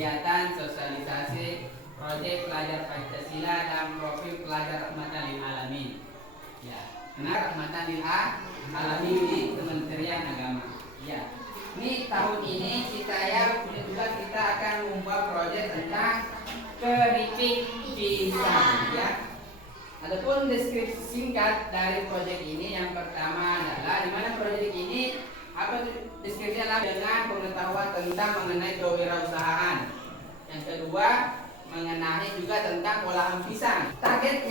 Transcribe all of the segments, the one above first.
kegiatan sosialisasi proyek pelajar Pancasila dan profil pelajar rahmatan lil alamin. Ya, karena rahmatan lil alamin di Kementerian Agama. Ya, ini tahun ini kita akan membuat proyek tentang keripik pisang. Ya. Adapun deskripsi singkat dari proyek ini, yang pertama adalah di mana proyek ini deskripsinya dengan pengetahuan tentang mengenai kewirausahaan. Yang kedua, mengenai juga tentang olahan pisang. Target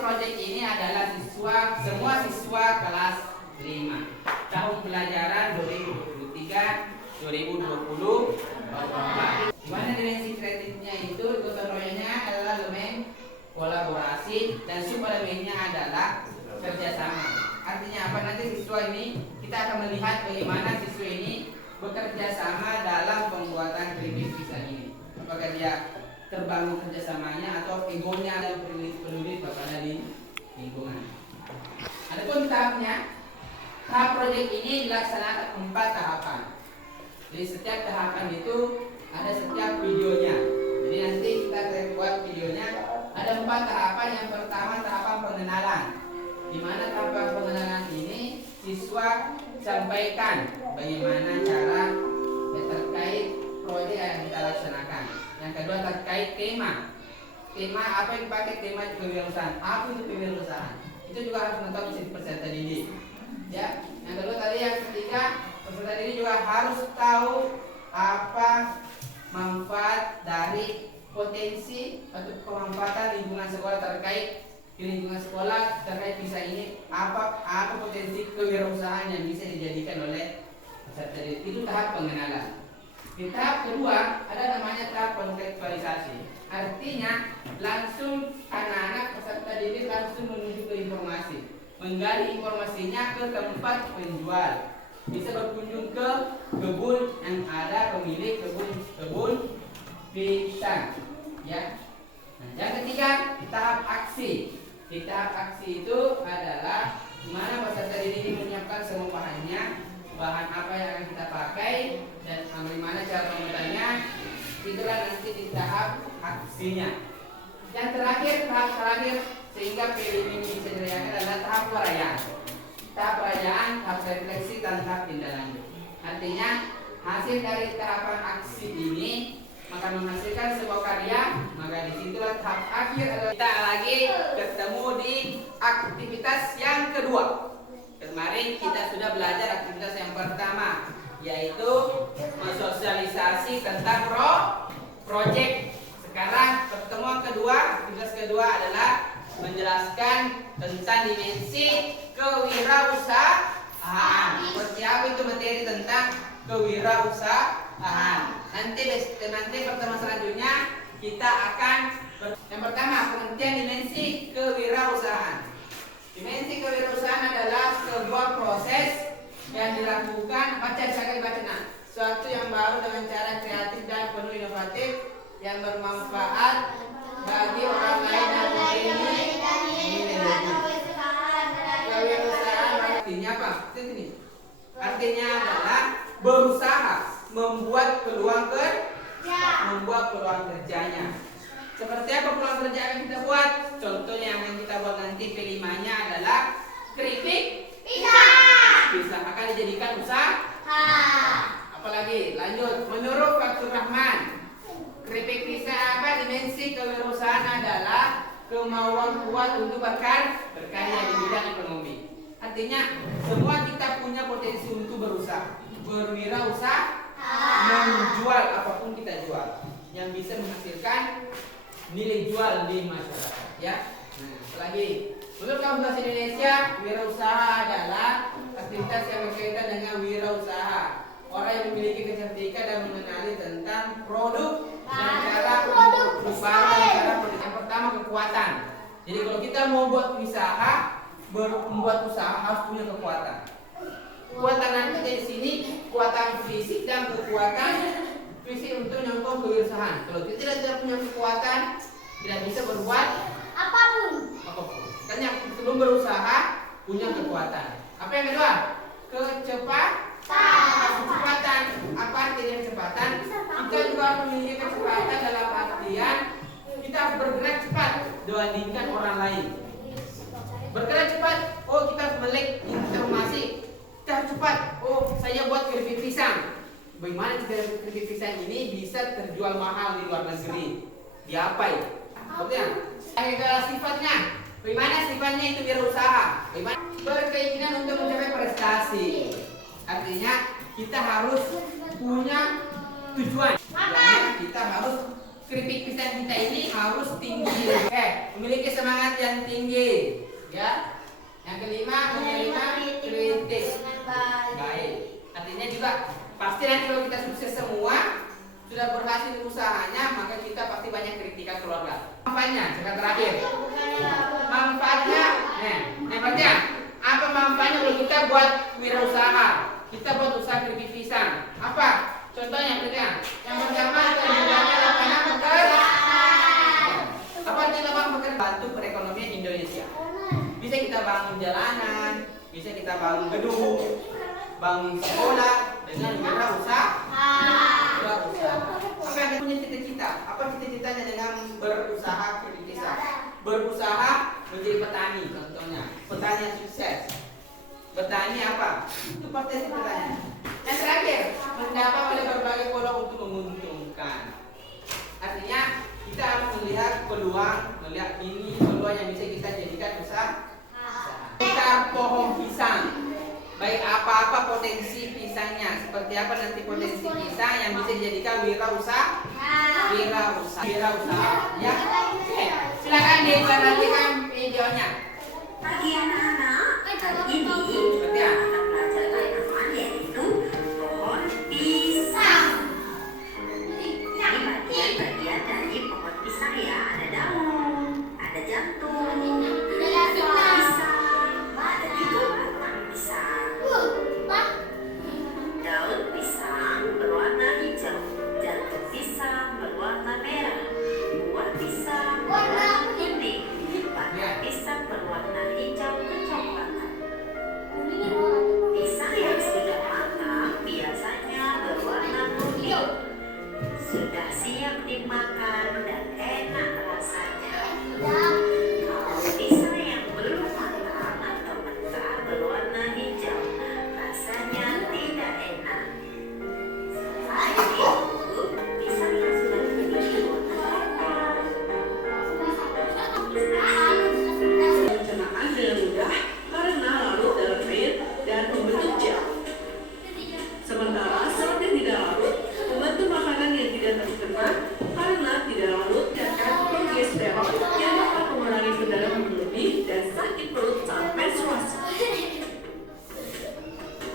proyek ini adalah semua siswa kelas 5 tahun pelajaran 2023-2024. Di mana dimensi kreatifnya itu gotong royongnya adalah elemen kolaborasi dan subelemennya adalah kerjasama. Artinya apa? Nanti siswa ini kita akan melihat bagaimana siswa ini bekerja sama dalam pembuatan keripik pisang ini. Apakah dia terbangun kerjasamanya atau egonya dan peduli kepada di lingkungan. Adapun tahap proyek ini dilaksanakan 4 tahapan. Jadi setiap tahapan itu ada setiap videonya. Jadi nanti kita buat videonya. Ada 4 tahapan. Yang pertama tahapan pengenalan, di mana tahapan pengenalan ini siswa sampaikan bagaimana cara terkait proyek yang kita laksanakan. Yang kedua terkait tema apa yang dipakai, tema kewirausahaan. Apa itu kewirausahaan? Itu juga harus mengetahui peserta didik. Ya. Yang kedua tadi, yang ketiga peserta didik juga harus tahu apa manfaat dari potensi atau pemanfaatan lingkungan sekolah terkait di lingkungan sekolah terkait pisang ini, apa potensi kewirausahaan yang bisa dijadikan oleh peserta didik. Itu tahap pengenalan. Di tahap kedua ada namanya tahap kontekstualisasi. Artinya langsung anak-anak peserta didik langsung menuju ke informasi, menggali informasinya ke tempat penjual. Bisa berkunjung ke kebun yang ada pemilik kebun pisang. Ya. Nah, yang ketiga tahap aksi. Di tahap aksi itu adalah di mana peserta didik ini menyiapkan semua bahannya, bahan apa yang akan kita pakai dan bagaimana cara pembuatannya. Itulah nanti di tahap aksinya. Yang terakhir, tahap terakhir sehingga film ini bisa dirayakan adalah tahap perayaan. Tahap perayaan, tahap refleksi dan tahap tindak lanjut. Artinya hasil dari tahapan aksi ini maka menghasilkan sebuah karya, maka disitulah tahap akhir adalah kita lagi ketemu di aktivitas yang kedua. Kemarin kita sudah belajar aktivitas yang pertama, yaitu mensosialisasi tentang proyek. Sekarang pertemuan kedua, aktivitas kedua adalah menjelaskan tentang dimensi kewirausahaan. Seperti apa itu materi tentang kewirausahaan. Nanti pertemuan selanjutnya kita akan yang pertama pengertian dimensi kewirausahaan. Dimensi kewirausahaan adalah sebuah proses yang dilakukan suatu yang baru dengan cara kreatif dan penuh inovatif yang bermanfaat bagi orang lain dan memberi nilai lebih. Kewirausahaan artinya apa? Artinya adalah berusaha membuat peluang kerjanya. Seperti apa peluang kerja yang kita buat? Contohnya yang akan kita buat nanti kelimanya adalah keripik pisang akan dijadikan usaha. Apalagi lanjut, menurut Fatur Rahman, keripik pisang apa? Dimensi kewirausahaan adalah kemauan kuat untuk berkarya di bidang ekonomi. Artinya semua kita punya potensi untuk berwirausaha, menjual apapun kita jual yang bisa menghasilkan nilai jual di masyarakat. Ya. Nah, lagi menurut Kamus Bahasa Indonesia, wirausaha adalah aktivitas yang berkaitan dengan wirausaha. Orang yang memiliki kecerdikan dan mengenali tentang produk dan cara produk. Yang pertama kekuatan. Jadi kalau kita mau membuat usaha harus punya kekuatan. Kekuatan nanti di sini kekuatan fisik dan kekuatan fisik untuk menyokong kewirausahaan. Kalau kita tidak punya kekuatan, tidak bisa berbuat apapun. Makanya sebelum berusaha punya kekuatan. Apa yang kedua? Kecepatan. Apa artinya kecepatan? Kita juga harus memiliki kecepatan dalam artian kita harus bergerak cepat dibandingkan orang lain. Bergerak cepat, oh kita harus melek informasi. Kita harus cepat, oh saya buat keripik pisang. Bagaimana keripik pisang ini bisa terjual mahal di luar negeri? Diapai? Maksudnya, sifatnya. Bagaimana sifatnya itu wirausaha? Bagaimana berkeinginan untuk mencapai prestasi? Artinya kita harus punya tujuan. Jadi kita harus keripik pisang kita ini harus tinggi. Memiliki semangat yang tinggi. Ya. Yang kelima, kritis. Baik. Artinya juga pasti nanti kalau kita sukses semua, sudah berhasil usahanya, maka kita pasti banyak kritikan keluarga. Manfaatnya, sekarang terakhir. Manfaatnya, manfaatnya apa manfaatnya kalau kita buat wirausaha? Kita buat usaha keripik pisang. Apa? Contohnya, yang pertama terjadinya lapangan pekerjaan. Apa artinya lapangan pekerjaan? Bantu perekonomian Indonesia. Bisa kita bangun jalanan, bisa kita bangun gedung, bangun sekolah dengan wirausaha. Maka Anda punya cita-cita. Apa cita-citanya dengan berusaha keripik pisang? Berusaha menjadi petani, contohnya. Petani yang sukses. Petani apa? Itu pasti pertanyaan. Yang terakhir, mendapat oleh berbagai peluang untuk menguntungkan. Artinya kita harus melihat peluang, melihat ini peluang yang bisa kita jadikan usaha. Kita pohon pisang. Baik apa-apa potensi pisangnya, seperti apa nanti potensi pisang yang bisa dijadikan wirausaha. Ya. Silakan diperhatikan videonya. Bagi anak-anak, hari ini kita akan belajar tanaman yaitu pohon pisang. Ini bagian dari pohon pisang ya, ada daun, ada jantung, pisang, ada juga batang pisang. Daun pisang berwarna hijau, jantung pisang berwarna merah, buah pisang berwarna kuning, batang pisang berwarna hijau kecoklatan. Pisang yang sudah matang biasanya berwarna kuning, sudah siap dimakan dan enak rasanya. Kalau pisang yang belum matang atau mentah berwarna hijau, rasanya tidak enak. Selain itu, pisang yang sudah memiliki warna pencernaan dengan mudah karena larut dalam air dan membentuk gel. Sementara serat yang tidak larut membantu makanan yang tidak tercerna karena tidak larut akan progesterol yang dapat mengurangi pendarahan berlebih dan sakit perut saat menstruasi.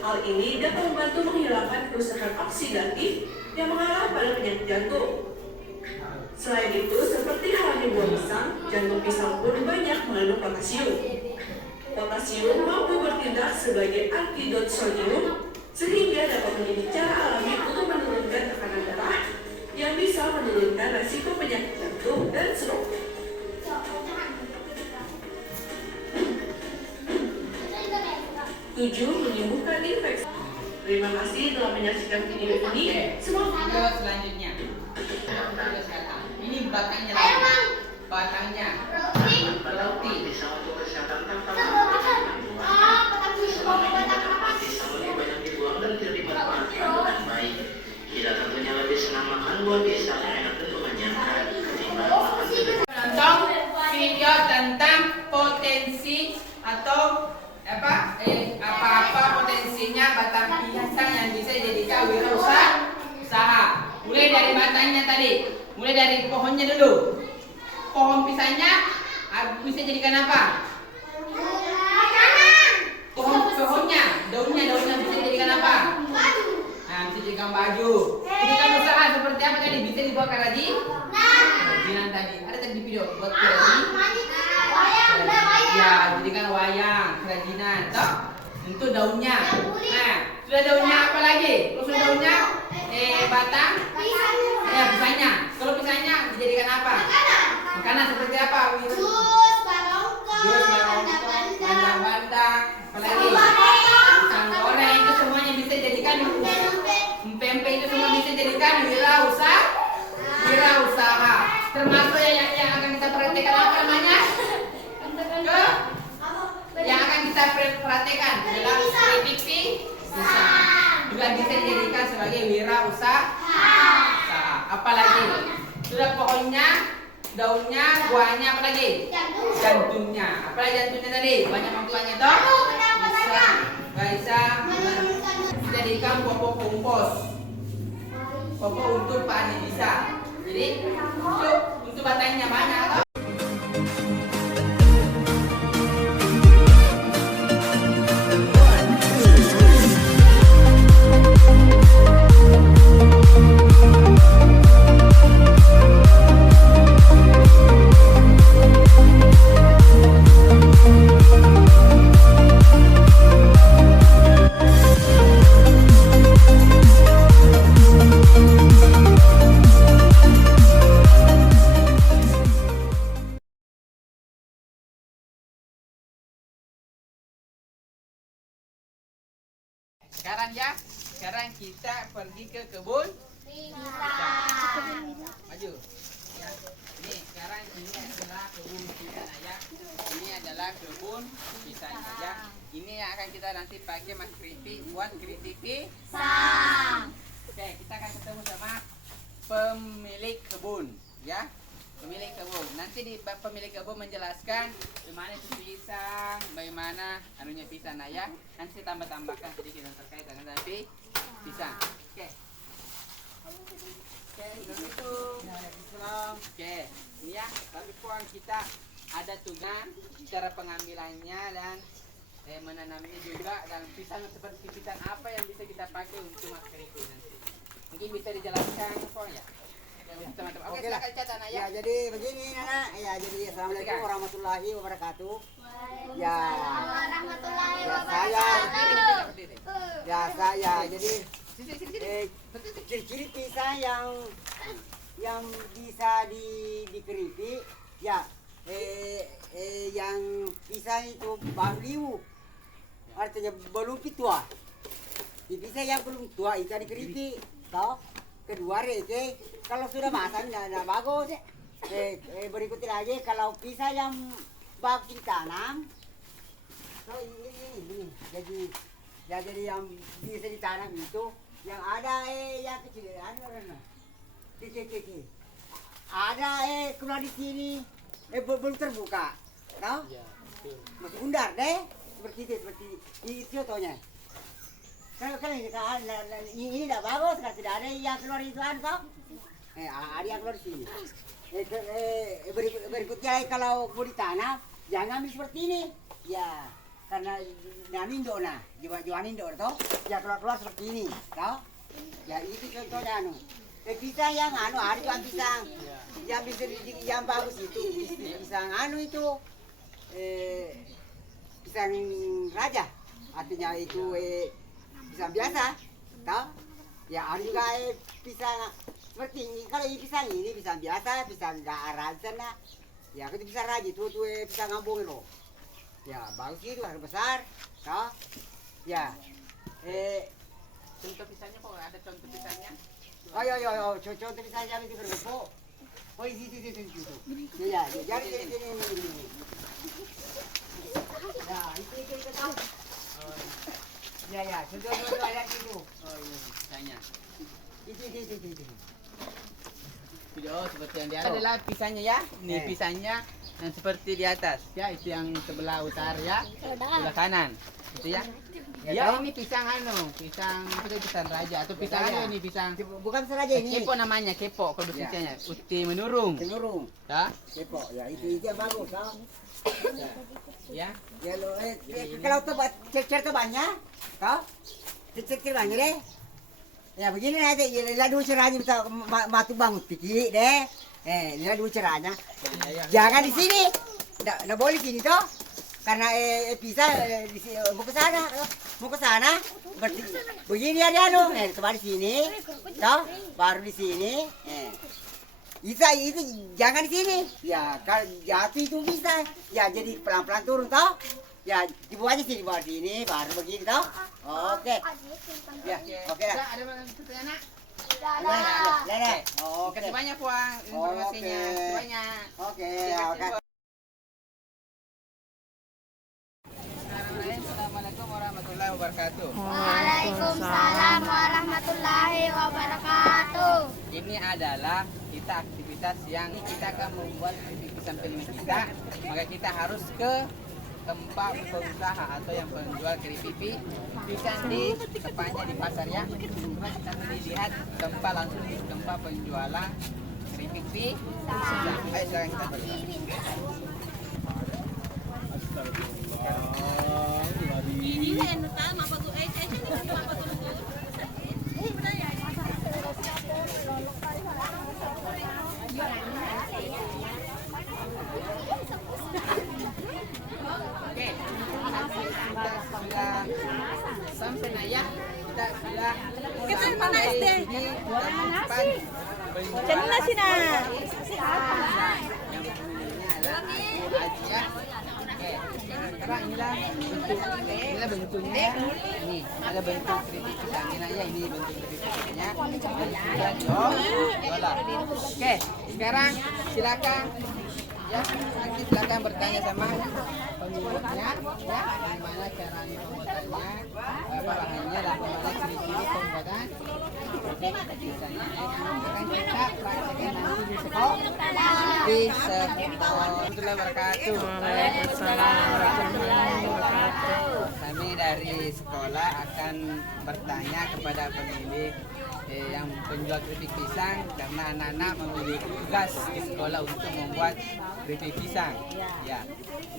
Hal ini dapat membantu menghilangkan kerusakan oksidatif yang mengarah pada penyakit jantung. Selain itu, seperti halnya buah pisang, jantung pisang pun banyak mengandung potasium. Potasium mampu bertindak sebagai antidot sodium, sehingga dapat menjadi cara alami untuk menurunkan tekanan darah yang bisa menurunkan resiko penyakit jantung dan stroke. 7. Menyembuhkan infeksi. Terima kasih telah menyaksikan video ini. Semoga Video selanjutnya. Ini batangnya lagi. Batangnya roti. Pisang untuk kesehatan tanpa Pisang lebih banyak dibuang dan tidak dimanfaatkan dengan baik. Tidak tentunya lebih senang makan buah pisang yang enak dan mengenyangkan ketimbang makan Nonton video tentang potensi atau apa potensinya batang pisang yang bisa dijadikan wirausaha. Mulai dari batangnya tadi, mulai dari pohonnya dulu. Pohon pisangnya bisa jadikan apa? Pohonnya, daunnya bisa jadikan apa? Nah, bisa jadikan baju. Jadikan usaha seperti apa tadi? Bisa dibuat kerajinan tadi. Ada tadi di video buat kerajinan. Ya, jadikan wayang, kerajinan, toh? Untuk daunnya. Nah, sudah daunnya apa lagi? Kalau sudah daunnya, batang, pisangnya. Kalau pisangnya dijadikan apa? Makanan seperti apa? Jus, barongko, bandang-bandang, apa lagi? Pisang goreng itu semuanya bisa dijadikan. Pempek itu semua bisa dijadikan wirausaha. termasuk yang akan kita perhatikan apa namanya? Yang akan kita perhatikan adalah kritik pisang. Juga bisa dijadikan sebagai wirausaha. Apalagi sudah pohonnya, daunnya, buahnya, apalagi jantungnya. Apalagi jantungnya tadi banyak manfaatnya toh. Bisa dijadikan popok kompos. Popok untuk padi bisa. Jadi untuk batangnya banyak toh. Sekarang kita pergi ke kebun pisang. Maju. Ya. Ini sekarang ini adalah kebun pisang ya. Ini adalah kebun pisang ya. Ini yang akan kita nanti pakai Mas Kriti buat kritik pisang. Oke, kita akan ketemu sama pemilik kebun ya. Pemilik kebun. Nanti pemilik kebun menjelaskan bagaimana itu pisang, bagaimana anunya pisang ya. Nanti tambahkan sedikit yang terkait dengan tapi pisang. Oke. Oke, itu. Oke, ini ya. Tapi puan kita ada tugas cara pengambilannya dan menanamnya juga dan pisang seperti pisang apa yang bisa kita pakai untuk masker itu nanti. Mungkin bisa dijelaskan puan ya. Teman-teman. Oke, silakan catat ya. Ya, jadi begini Nana. Ya, jadi assalamualaikum warahmatullahi wabarakatuh. Ya. Warahmatullahi Ya, wabarakatuh. saya jadi ciri-ciri pisang yang bisa di keripik ya yang pisang itu baru liu artinya belum tua. Di pisang yang belum tua itu dikeripik toh. Kedua reke kalau sudah matang tidak bagus. Berikutnya lagi kalau pisang yang bagus ditanam, so ini jadi yang bisa ditanam itu yang ada yang kecil ada keluar di sini belum terbuka, tahu? Masih bundar deh seperti itu contohnya. Kalau ini tidak bagus kalau tidak ada yang keluar itu toh. Ada yang keluar di sini. Berikutnya kalau mau ditanam jangan seperti ini. Ya, karena nanindo jual nindo toh. Ya keluar seperti ini, toh. Ya itu contohnya pisang yang ada juga pisang. Yang bisa yang bagus itu pisang itu pisang raja. Artinya itu pisang biasa, tahu? Ya ada juga pisang seperti ini. Kalau ini pisang biasa, pisang nggak arah ya itu pisang raja itu pisang ngambung loh. Ya bagus itu harga besar, tahu? Ya, contoh pisangnya kok ada contoh pisangnya? Oh, contoh pisangnya itu berapa? Oh itu. Ya, jadi ini. Ya itu tahu? Ya, contoh ada itu. Oh ini pisangnya. Itu. Oh seperti yang di atas adalah pisangnya ya. Ini pisangnya yang seperti di atas ya. Itu yang sebelah utara ya. Sebelah kanan. Itu ya. Ya ini pisang pisang raja atau pisang ini pisang. Bukan pisang raja ini. Kepo namanya, kepo kode pisangnya. Uti menurung. Ya. Kepo. Ya itu yang bagus, toh. Ya. Ya lo kalau cecer banyak, toh? Cecer banyak deh. Ya begini aja, ya dua caranya bisa matu bangun pikir deh. Ini dua caranya. Jangan di sini, nggak boleh sini toh, karena bisa mau ke sana, berarti begini ada coba di sini, toh, baru di sini. Itu jangan di sini. Ya kalau jatuh itu bisa, ya jadi pelan-pelan turun toh. Ya, dibawa aja sini, bawa sini, baru begini toh. Oke. Ya, oke lah. Ada pertanyaan? Nenek. Oke. Kasih banyak Puang informasinya. Oke. Kasih banyak. Oke, Terima oke. kasih, Puang. Assalamualaikum warahmatullahi wabarakatuh. Waalaikumsalam warahmatullahi wabarakatuh. Ini adalah kita aktivitas yang kita akan membuat keripik pisang penyu kita. Maka kita harus ke tempat pengusaha atau yang penjual keripik pisang di tepatnya di pasar ya. Cuma kita melihat tempat langsung di tempat penjualan keripik pisang. Ayo sekarang kita pergi. Oke, kita sudah sampai nah ya. Kita sudah sampai di tempat penjualan sih nah. yang punyanya adalah Haji ya. Oke, sekarang inilah bentuknya. Ini ada bentuk keripik pisangnya ya. Ini bentuk keripik pisangnya. Dan sudah diolah. Oke, sekarang silakan ya, nanti silakan bertanya sama pemiliknya ya, bagaimana cara pembuatannya, apa bahannya dan bagaimana ciri-ciri pembuatan pisangnya. Akan kita praktekkan nanti di sekolah. Di sekolah. Warahmatullahi wabarakatuh. Kami dari sekolah akan bertanya kepada pemilik yang penjual keripik pisang karena anak-anak memiliki tugas di sekolah untuk membuat keripik pisang. Ya.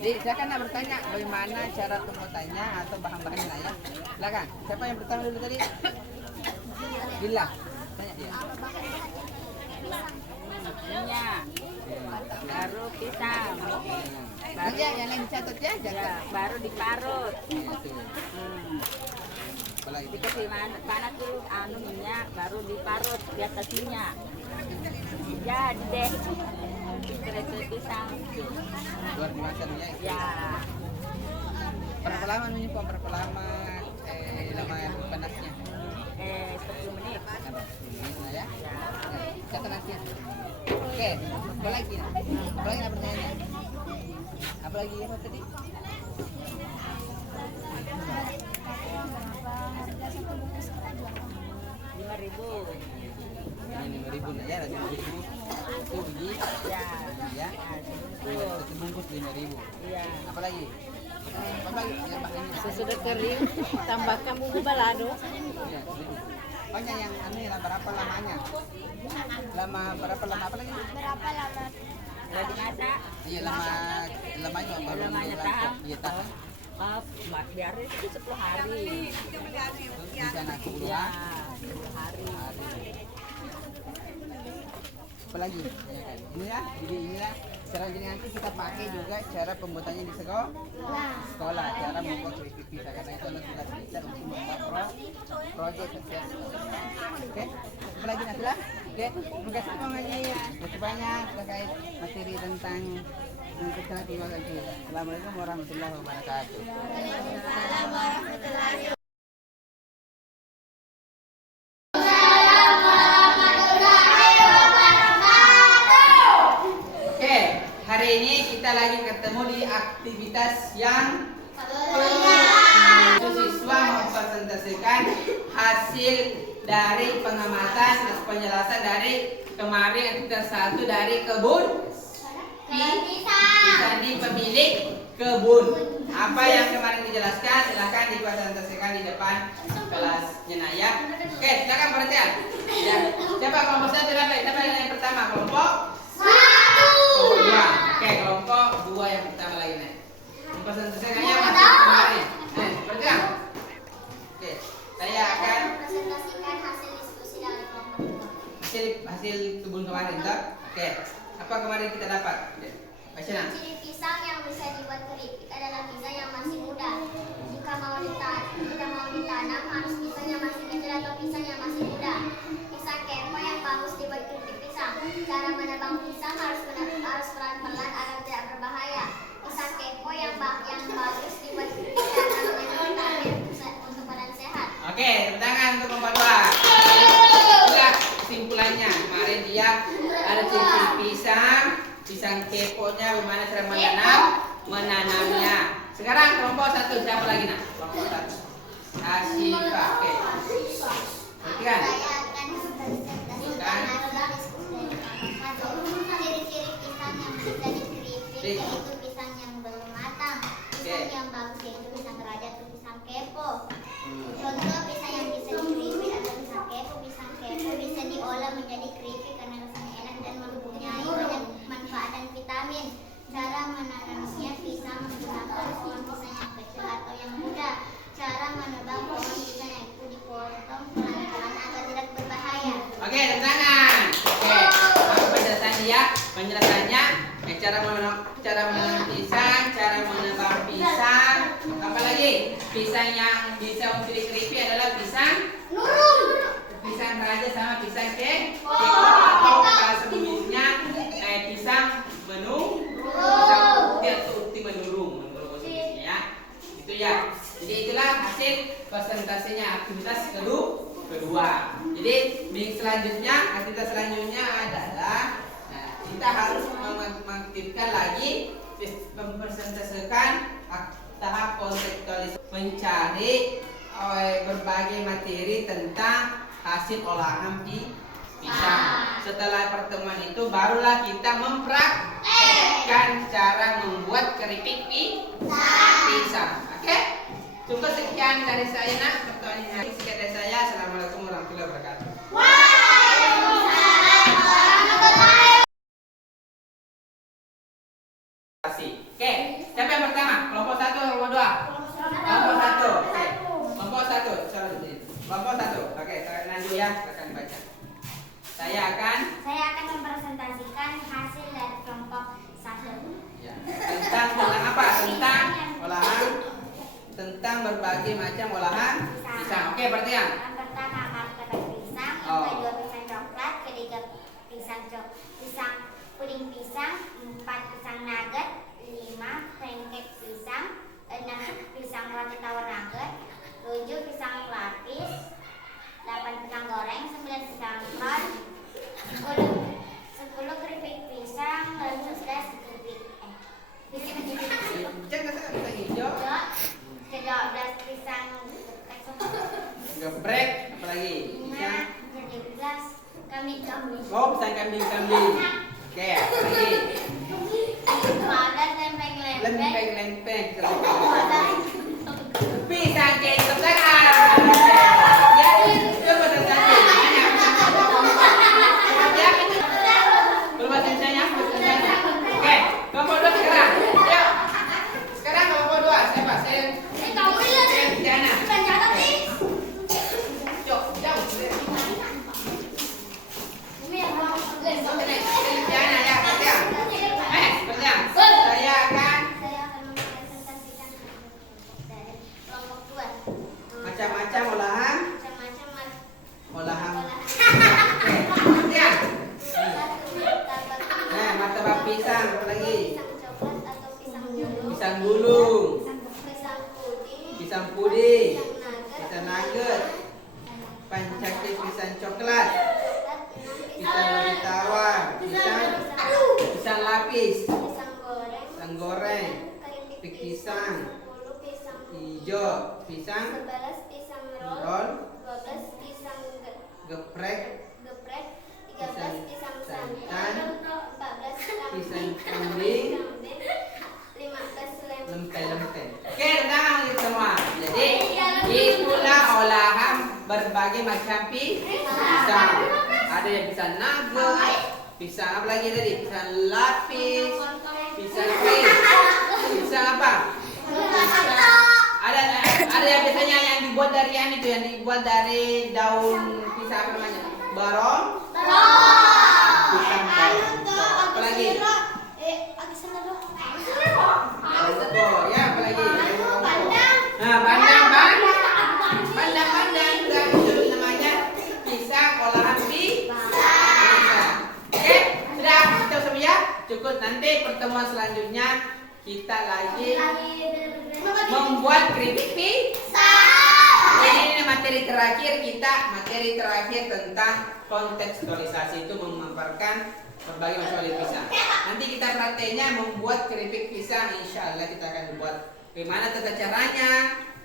Jadi saya akan bertanya bagaimana cara pembuatannya atau bahan-bahannya ya. Silakan. Siapa yang pertama dulu tadi? Bila. Tanya dia. Minyak, baru pisang, Nanti yang lain dicatat ya, jaga. baru diparut. Itu. Apalagi itu. Dikasih panas dulu minyak, baru diparut di atas minyak. Jadi deh, keripik pisang. Luar biasa ya. Ya, Berapa lama nih Pak? Berapa lama lama panasnya? 10 menit. Nah, ya. Catat nanti. Oke, apa lagi? Apa lagi pertanyaannya? Apa lagi apa tadi? Rp5.000. Ini 5.000 nah ya, 5.000. Itu biji. Ya, Ya. Satu bungkus 5.000. iya. Apa lagi? Apa lagi yang bahannya? Sesudah kering, tambahkan bumbu balado. Iya, 1.000. Pokoknya yang berapa lamanya? Berapa lama apa lagi? Berapa lama? Lagi masak, Iya lamanya baru lamanya mulai tahan. Iya tahan. Biarin itu 10 hari. Di sana 10 Ya, hari. 10 hari. Apa lagi? Ya kan? Inilah, jadi inilah cara jadi nanti kita pakai juga cara pembuatannya di sekolah. Cara membuat keripik pisang karena itu adalah tugas kita untuk membuat proyek sukses. Oke, apa lagi Nasila? Oke, terima kasih semuanya ya. Terima banyak terkait materi tentang kita keluar lagi. Assalamualaikum warahmatullahi wabarakatuh. Oke, hari ini kita lagi ketemu di aktivitas yang siswa mempresentasikan hasil dari pengamatan atau penjelasan dari kemarin aktivitas 1 dari kebun pisang di pemilik kebun. Apa yang kemarin dijelaskan silahkan dipresentasikan di depan kelasnya nah ya. Oke, silakan perhatian. Ya. Siapa kelompok 1 siapa yang pertama? Kelompok 2. Oke, kelompok 2 yang pertama lagi nih. Presentasinya masih kemarin. Perhatian. Oke, saya akan Presentasikan hasil diskusi dari kelompok 2. hasil kebun kemarin, toh? Oke. Apa kemarin kita dapat? Baca. Ciri pisang yang bisa dibuat keripik adalah pisang yang masih muda. Jika mau ditanam harus pisang yang masih kecil atau pisang yang masih muda. Pisang kepo yang bagus dibuat keripik pisang. Cara menebang pisang harus pelan-pelan agar tidak berbahaya. Pisang kepo yang bagus dibuat keripik pisang karena mengandung vitamin untuk badan sehat. Oke, tepuk tangan untuk kelompok 2. pisang keponya bagaimana cara menanamnya. Sekarang kelompok 1 siapa lagi nak? Kelompok 1. Asyifa. Oke. Berarti kan? Ciri-ciri pisang yang menjadi keripik yaitu pisang yang belum matang. Pisang yang bagus yaitu pisang raja atau pisang kepo. Contoh pisang yang bisa dikeripik adalah pisang kepo. Pisang kepo bisa diolah menjadi keripik karena rasanya enak dan mempunyai banyak manfaat dan vitamin. Cara menanamnya, pisang menggunakan pohon pisang yang kecil atau yang muda. Cara menebang pohon pisang itu dipotong pelan-pelan agar tidak berbahaya. Oke, tangan. Oke. Apa penjelasannya ya? Penjelasannya cara menanam pisang, cara menebang pisang, apa lagi? Pisang yang bisa untuk dikeripik adalah pisang pisang raja sama pisang kepo. Atau bahasa umumnya pisang menung, pisang putih atau uti menurung menurut bahasa Indonesia ya. Itu ya. Jadi itulah hasil presentasinya aktivitas kedua. Jadi minggu selanjutnya aktivitas selanjutnya adalah kita harus mengaktifkan lagi mempresentasikan tahap konseptualisasi, mencari berbagai materi tentang hasil olahan pisang. Setelah pertemuan itu barulah kita mempraktekkan cara membuat keripik pisang. Oke? Cukup sekian dari saya nak pertemuan ini. Sekian dari saya. Assalamualaikum warahmatullahi wabarakatuh. Oke, siapa yang pertama? Kelompok 1, kelompok 2? Kelompok 1. Oke. Kelompok 1. Kelompok 1. Oke, saya lanjut ya, silakan baca. Saya akan mempresentasikan hasil dari kelompok 1. ya, tentang apa? Tentang berbagai macam olahan pisang. Oke, perhatian. Yang pertama martabak pisang, yang kedua pisang coklat, ketiga pisang puding pisang, 4 pisang nugget, 5 pancake pisang, 6 pisang roti tawar nugget, 7 pisang lapis, 8 pisang goreng, 9 pisang roll, 10 keripik pisang, dan 11 keripik Cek ke sana pisang hijau. 13 pisang Geprek, apa lagi? 13 kambing. Oh, pisang kambing. Oke, apa lagi? 15 lempeng. Pisang kencur tangan. Ya, itu bahasa Indonesia. Ya, itu. Bahasa Indonesia. Oke, kelompok 2 sekarang. Yuk. Sekarang kelompok 2 siapa? Saya Diana. Cok, jauh. Diana ya, perhatian. Perhatian. Saya akan mempresentasikan dari kelompok 2. macam-macam olahan. Olahan. Oke, perhatian. Martabak Martabak pisang, apa lagi? pisang coklat atau pisang gulung, Pisang gulung, pisang puding, pisang nugget, pancake pisang coklat, pisang roti tawar, pisang lapis, pisang goreng, keripik pisang hijau, pisang 11 pisang roll, roll, 12 pisang geprek, 13 pisang santan, 14 pisang kambing, 15 lempe. Oke, tenang semua. Jadi itulah olahan berbagai macam pisang. Ada yang pisang nugget, pisang apa lagi tadi? Pisang lapis, pisang pisang apa? Ada yang biasanya yang dibuat dari yang dibuat dari daun pisang apa namanya? Barong. Pisang barong. Apa lagi? Ya, apa lagi? Nah, pandang juga itu namanya pisang olahan pisang. Oke, sudah kita semua cukup. Nanti pertemuan selanjutnya kita lagi membuat keripik pisang. ini materi terakhir tentang kontekstualisasi, itu memaparkan berbagai macam pisang. Nanti kita prakteknya membuat keripik pisang, insya Allah kita akan buat. Bagaimana tata caranya,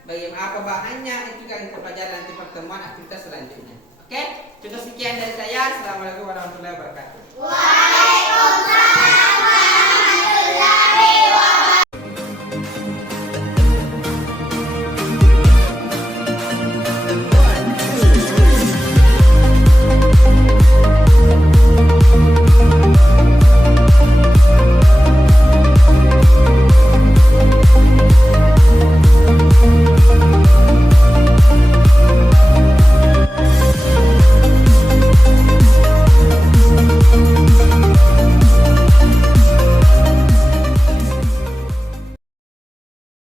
bagaimana apa bahannya, itu kan kita pelajari nanti pertemuan aktivitas selanjutnya. Oke, cukup sekian dari saya. Assalamualaikum warahmatullahi wabarakatuh.